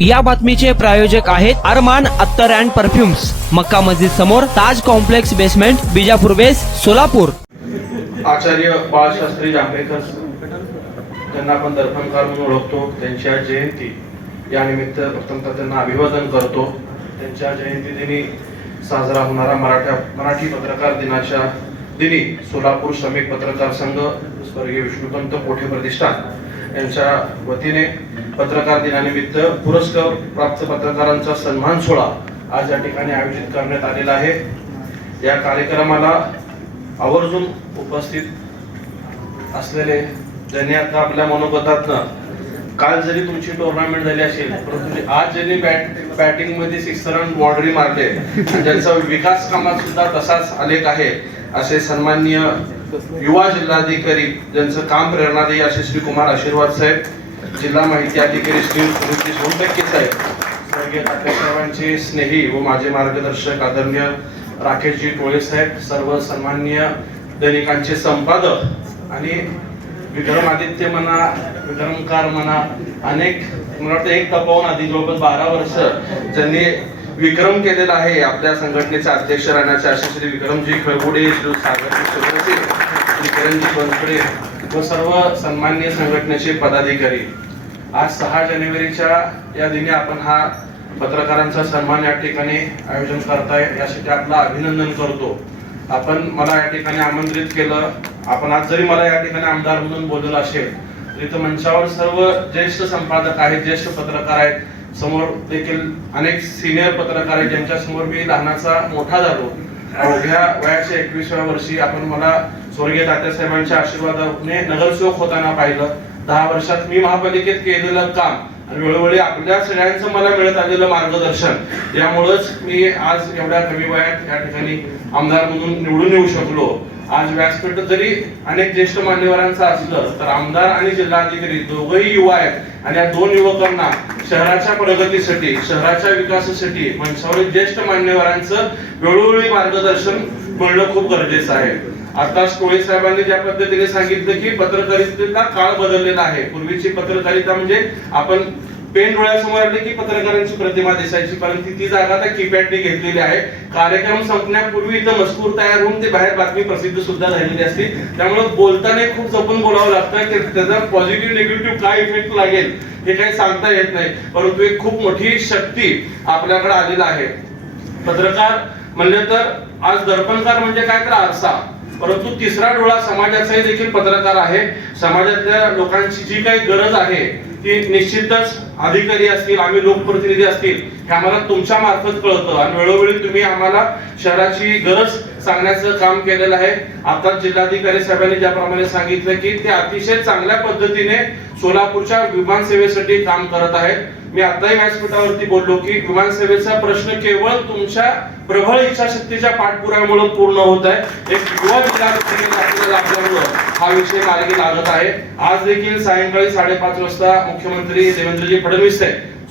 या बातमीचे प्रायोजक आहेत अरमान अत्तर अँड परफ्युम्स, मक्का मस्जिद समोर, ताज कॉम्प्लेक्स बेसमेंट, बिजापूर बेस, सोलापूर. आचार्य बाळशास्त्री जांभेकर त्यांना आपण दर्पणकार म्हणून ओळखतो. त्यांची आज जयंती, या निमित्त प्रथमतः त्यांना अभिवादन करतो. त्यांच्या जयंती दिनी साजरा होणारा मराठी पत्रकार दिनाच्या दिनी सोलापूर श्रमिक पत्रकार संघ स्वर्गीय विष्णुपंत कोठे प्रतिष्ठान यांच्या वतीने पत्रकार दिनानिमित्त पुरस्कार प्राप्त पत्रकारांचा सन्मान सोहळा आज या ठिकाणी आयोजित करण्यात आलेला आहे. या कार्यक्रमाला आवर्जून उपस्थित असलेले ज्यांनी आता आपल्या मनोगतातनं काल जरी तुमची टुर्नामेंट झाली असेल, परंतु आज ज्यांनी बॅटिंग मध्ये 6 रन बाउंड्री मारले, ज्यांचा विकास कामात सुद्धा तसाच आलेख आहे, असे सन्माननीय युवा जिल्हाधिकारी ज्यांचं काम प्रेरणादायी असे श्री कुमार आशीर्वाद साहेब, जिल्हा माहिती अधिकारी श्री सुनीती सोनटक्के साहेब, स्वर्गीय साहेबांचे स्नेही व माझे मार्गदर्शक आदरणीय राकेशजी टोळे साहेब, सर्व सन्माननीय दैनिकांचे संपादक आणि विक्रमादित्य म्हणा, विक्रमकार म्हणा, अनेक मला वाटतं एक तपावून आधी जवळपास 12 वर्ष ज्यांनी विक्रम केलेला आहे आपल्या संघटनेचे अध्यक्ष राहण्याचे असे श्री विक्रमजी खळगुडे, श्री सागरजी सुरवसे, श्री किरणजी बनकडे व सर्व सन्माननीय संघटनेचे पदाधिकारी. आज 6 जानेवारीच्या या दिनी आपण हा पत्रकारांचा सन्मान या ठिकाणी आयोजन करताय, यासाठी आपलं अभिनंदन करतो. आपण मला या ठिकाणी आमंत्रित केलं, आपण आज जरी मला या ठिकाणी आमदार म्हणून बोलवलं असेल तरी तर मंचावर सर्व ज्येष्ठ संपादक आहेत, ज्येष्ठ पत्रकार आहेत, समोर देखील अनेक सिनियर पत्रकार आहेत ज्यांच्या समोर मी लहानाचा मोठा झालो. अवघ्या वयाच्या 21व्या वर्षी आपण मला स्वर्गीय तात्यासाहेबांच्या आशीर्वादाने नगरसेवक होताना पाहिलं. 10 वर्षात मी महापालिकेत केलेलं काम आणि वेळोवेळी आपल्या सगळ्यांचं मला मिळत आलेलं मार्गदर्शन, यामुळेच मी आज एवढ्या कमी वयात या ठिकाणी आमदार म्हणून निवडून येऊ शकलो. आज व्यासपीठ जरी अनेक ज्येष्ठ मान्यवरांचं असलं तर आमदार आणि जिल्हाधिकारी दोघंही युवा आहेत आणि या 2 युवकांना शहराच्या प्रगतीसाठी, शहराच्या विकासासाठी मंचावरील ज्येष्ठ मान्यवरांचं वेळोवेळी मार्गदर्शन मिळणं खूप गरजेचं आहे. आता टोळे साहेबांनी ज्या पद्धतीने सांगितलं की पत्रकारितेचा काळ बदललेला आहे. पूर्वीची पत्रकारिता म्हणजे आपण पेन डोळ्यासमोर आले की पत्रकारांची प्रतिमा दिसायची, परंतु ती जागा आता कीपॅडने घेतलेली आहे. कार्यक्रम संपण्यापूर्वी इथं मजकूर तयार होऊन ते बाहेर बातमी प्रसिद्ध सुद्धा झालेली असते. त्यामुळे बोलताना खूप जपून बोलावं लागतं की त्याचा पॉझिटिव्ह निगेटिव्ह काय इफेक्ट लागेल हे काही सांगता येत नाही, परंतु एक खूप मोठी शक्ती आपल्याकडे आलेला आहे. पत्रकार म्हणले तर आज दर्पणकार म्हणजे काय तर आरसा, परंतु तिसरा डोळा समाजाचाही देखील पत्रकार आहे. समाजातल्या लोकांची जी काही गरज आहे ती निश्चितच अधिकारी असतील, आम्ही लोकप्रतिनिधी असतील, हे आम्हाला तुमच्या मार्फत कळतं आणि वेळोवेळी तुम्ही आम्हाला शहराची गरज सांगण्याचं काम केलेलं आहे. आता जिल्हाधिकारी साहेबांनी ज्याप्रमाणे सांगितलं की ते अतिशय चांगल्या पद्धतीने सोलापूरच्या विमान सेवेसाठी काम करत आहेत. मी आताही व्यासपीठावरती बोललो की विमान सेवेचा प्रश्न केवळ तुमच्या प्रबळ इच्छाशक्तीच्या पाठपुराव्यामुळे पूर्ण होत आहे. एक युवा जिल्हाधिकारी आपल्याला आपल्यामुळे हा विषय मार्गी लागत आहे. आज देखील सायंकाळी 5:30 वाजता मुख्यमंत्री देवेंद्रजी फडणवीस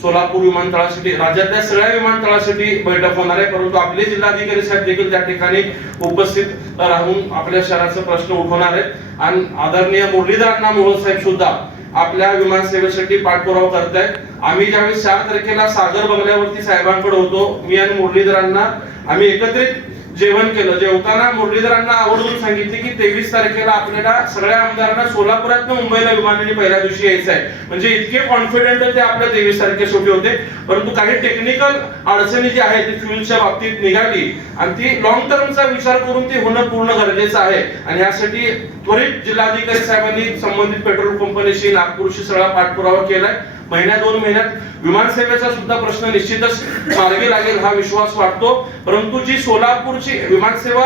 सोलापूर विमानतळासाठी, राज्यातल्या सगळ्या विमानतळासाठी बैठक होणार आहे, परंतु आपले जिल्हाधिकारी साहेब देखील त्या ठिकाणी उपस्थित राहून आपल्या शहराचा प्रश्न उठवणार आहेत. आणि आदरणीय मुरलीधर मोहोळ साहेब सुद्धा आपल्या विमान सेवेसाठी पाठपुरावा करतायत. आम्ही ज्यावेळी 4 तारखेला सागर बंगल्यावरती साहेबांकडे होतो, मी आणि मुरलीधरांना आम्ही एकत्रित जेवण केलं. जेवताना मुरलीधरांना आवर्जून सांगितले की 23 तारखेला आपल्याला सगळ्या आमदारांना सोलापुरातून मुंबईला विमानाने पहिल्या दिवशी यायचं आहे. म्हणजे इतके कॉन्फिडंट ते आपल्या 23 तारखेसाठी होते, परंतु काही टेक्निकल अडचणी जी आहे ती फ्युलच्या बाबतीत निघाली आणि ती लॉंग टर्मचा विचार करून ते होणं पूर्ण गरजेचं आहे. आणि यासाठी त्वरित जिल्हाधिकारी साहेबांनी संबंधित पेट्रोल कंपनीशी, नागपूरशी सगळा पाठपुरावा केलाय. 1-2 महिन्यात विमान सेवेचा सुद्धा प्रश्न निश्चितच मार्गी लागेल हा विश्वास वाटतो. परंतु जी सोलापूरची विमान सेवा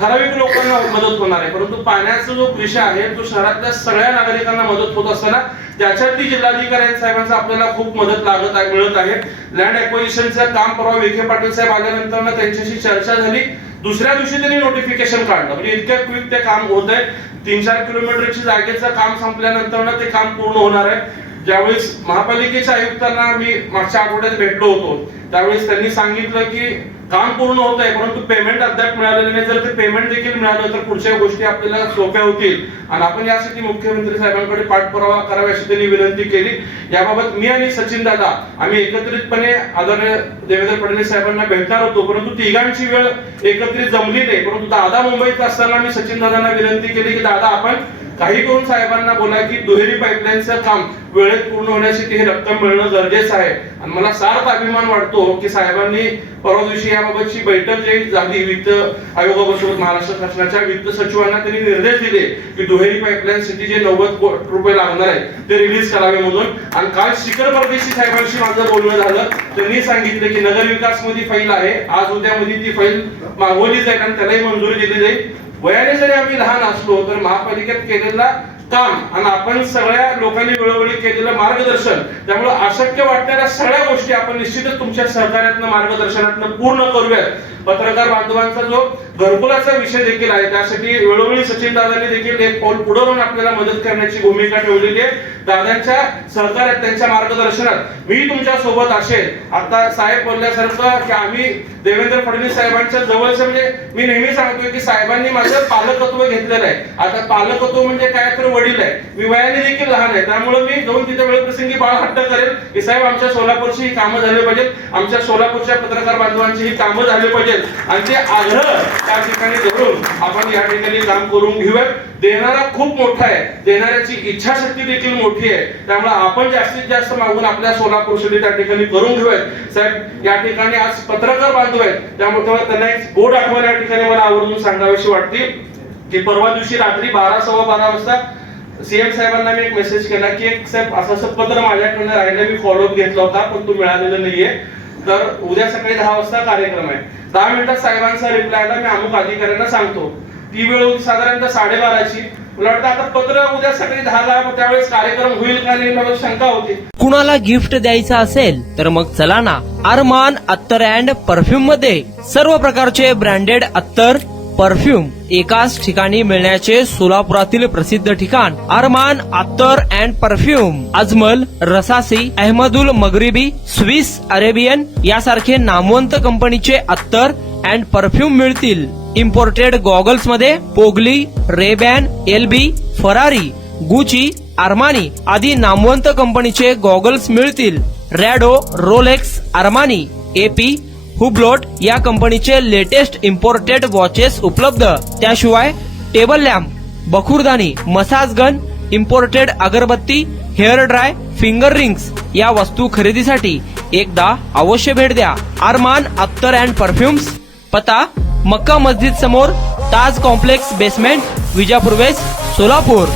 ठराविक लोकांना मदत होणार आहे, परंतु पाण्याचा जो विषय आहे तो शहरातल्या सगळ्या नागरिकांना मदत होत असताना त्याच्यातही जिल्हाधिकारी साहेबांचा आपल्याला खूप मदत मिळत आहे. लँड ॲक्विजिशनचं काम परवा विखे पाटील साहेब आल्यानंतर त्यांच्याशी चर्चा झाली. दुसऱ्या दिवशी त्यांनी नोटिफिकेशन काढलं, म्हणजे इतक्या क्विक ते काम होत आहे. 3-4 किलोमीटरची जागेचं काम संपल्यानंतर ते काम पूर्ण होणार आहे. ज्यावेळेस महापालिकेच्या आयुक्तांना मी मागच्या आठवड्यात भेटलो होतो त्यावेळेस त्यांनी सांगितलं की काम पूर्ण होत आहे परंतु पेमेंट अद्याप मिळालेलं नाही. जर ते पेमेंट देखील मिळालं तर पुढच्या गोष्टी आपल्याला सोप्या होतील आणि आपण यासाठी मुख्यमंत्री साहेबांकडे पाठपुरावा करावा अशी त्यांनी विनंती केली. याबाबत मी आणि सचिन दादा आम्ही एकत्रितपणे आदरणीय देवेंद्र फडणवीस साहेबांना भेटणार होतो परंतु तिघांची वेळ एकत्रित जमली नाही. परंतु दादा मुंबईत असताना मी सचिन दादांना विनंती केली की दादा आपण काही करून साहेबांना बोला की दुहेरी पाईपलाईनचं काम वेळेत पूर्ण होण्यासाठी ही रक्कम मिळणं गरजेचं आहे. आणि मला सार्थ अभिमान वाटतो की साहेबांनी परवा दिवशी याबाबतची बैठक जी झाली वित्त आयोगाबरोबर महाराष्ट्र शासनाच्या वित्त सचिवांना त्यांनी निर्देश दिले की दुहेरी पाईपलाईनसाठी जे 90 कोटी रुपये लागणार आहे ते रिलीज करावे म्हणून. आणि काल शिखर परदेशी साहेबांशी माझं बोलणं झालं. त्यांनी सांगितलं की नगर विकास मध्ये फाईल आहे, आज उद्यामध्ये ती फाईल मागवली जाईल आणि त्यालाही मंजुरी दिली जाईल. वयाने जरी आम्ही लहान असलो तर महापालिकेत केलेला काम आणि आपण सगळ्या लोकांनी वेळोवेळी केलेलं मार्गदर्शन त्यामुळे अशक्य वाटणाऱ्या सगळ्या गोष्टी आपण निश्चितच तुमच्या सहकार्यातनं मार्गदर्शनातनं पूर्ण करूयात. पत्रकार बांधवांचा जो घरकुलाचा विषय देखील आहे त्यासाठी वेळोवेळी सचिन दादांनी देखील एक पाऊल पुढे राहून आपल्याला मदत करण्याची भूमिका ठेवलेली आहे. दादांच्या सहकार्यात त्यांच्या मार्गदर्शनात मी तुमच्या सोबत असेल. आता साहेब बोलल्यासारखं की आम्ही देवेंद्र फडणवीस साहेबांच्या जवळचे म्हणजे मी नेहमी सांगतोय की साहेबांनी माझं पालकत्व घेतलेलं आहे. आता पालकत्व म्हणजे काय तर वडील आहे. मी वयाने देखील लहान आहे त्यामुळे मी जाऊन तिथे वेळप्रसंगी बाळ हट्ट करेल की साहेब आमच्या सोलापूरची ही कामं झाली पाहिजेत, आमच्या सोलापूरच्या पत्रकार बांधवांची ही कामं झाली पाहिजेत आणि ते आग्रह त्या ठिकाणी धरून आपण या ठिकाणी काम करून घेऊयात. देणारा खूप मोठा आहे, देणाऱ्याची इच्छाशक्ती देखील मोठी आहे. त्यामुळे आपण जास्तीत जास्त मागून आपल्या सोलापूरसाठी त्या ठिकाणी करून घेऊयात. साहेब या ठिकाणी आज पत्रकार बांधव आहेत त्यामुळे त्यांना एक गोड आठवण या ठिकाणी मला आवर्जून सांगावीशी वाटते की परवा दिवशी रात्री 12:15 वाजता सीएम साहेबांना मी एक मेसेज केला की एक साहेब असं पत्र माझ्याकडनं राहिलं, मी फॉलोअप घेतला होता पण तो मिळालेला नाहीये, तर उद्या सकाळी 10 वाजता कार्यक्रम आहे. 10 मिनिटात साहेबांचा रिप्लाय आला, मी अमुक अधिकाऱ्यांना सांगतो. ती वेळ होती साधारणतः 12:30ची. मला वाटतं आता पत्र उद्या सकाळी 10ला त्यावेळेस कार्यक्रम होईल का नाही मला शंका होती. कुणाला गिफ्ट द्यायचं असेल तर मग चला ना अरमान अत्तर अँड परफ्यूम मध्ये सर्व प्रकारचे ब्रँडेड अत्तर परफ्यूम एकाच ठिकाणी मिळण्याचे सोलापुरातील प्रसिद्ध ठिकाण अरमान अत्तर and perfume. Ajmal, Rasasi, Ahmedul Maghribi, Swiss Arabian यासारखे नामवंत कंपनीचे अत्तर अँड परफ्यूम मिळतील. इम्पोर्टेड गॉगल्स मध्ये पोगली, रेबॅन, एलबी, फरारी, गुची, आर्मानी आदी नामवंत कंपनीचे गॉगल्स मिळतील. रॅडो, रोलेक्स, आर्मानी, एपी, हुब्लोट या कंपनीचे लेटेस्ट इम्पोर्टेड वॉचेस उपलब्ध. त्याशिवाय टेबल लॅम्प, बखुरदानी, मसाज गन, इम्पोर्टेड अगरबत्ती, हेअर ड्राय, फिंगर रिंग्स या वस्तू खरेदीसाठी एकदा अवश्य भेट द्या. अरमान अत्तर अँड परफ्युम्स, पता मक्का मस्जिद समोर, Taj complex basement, Vijapur west, Solapur.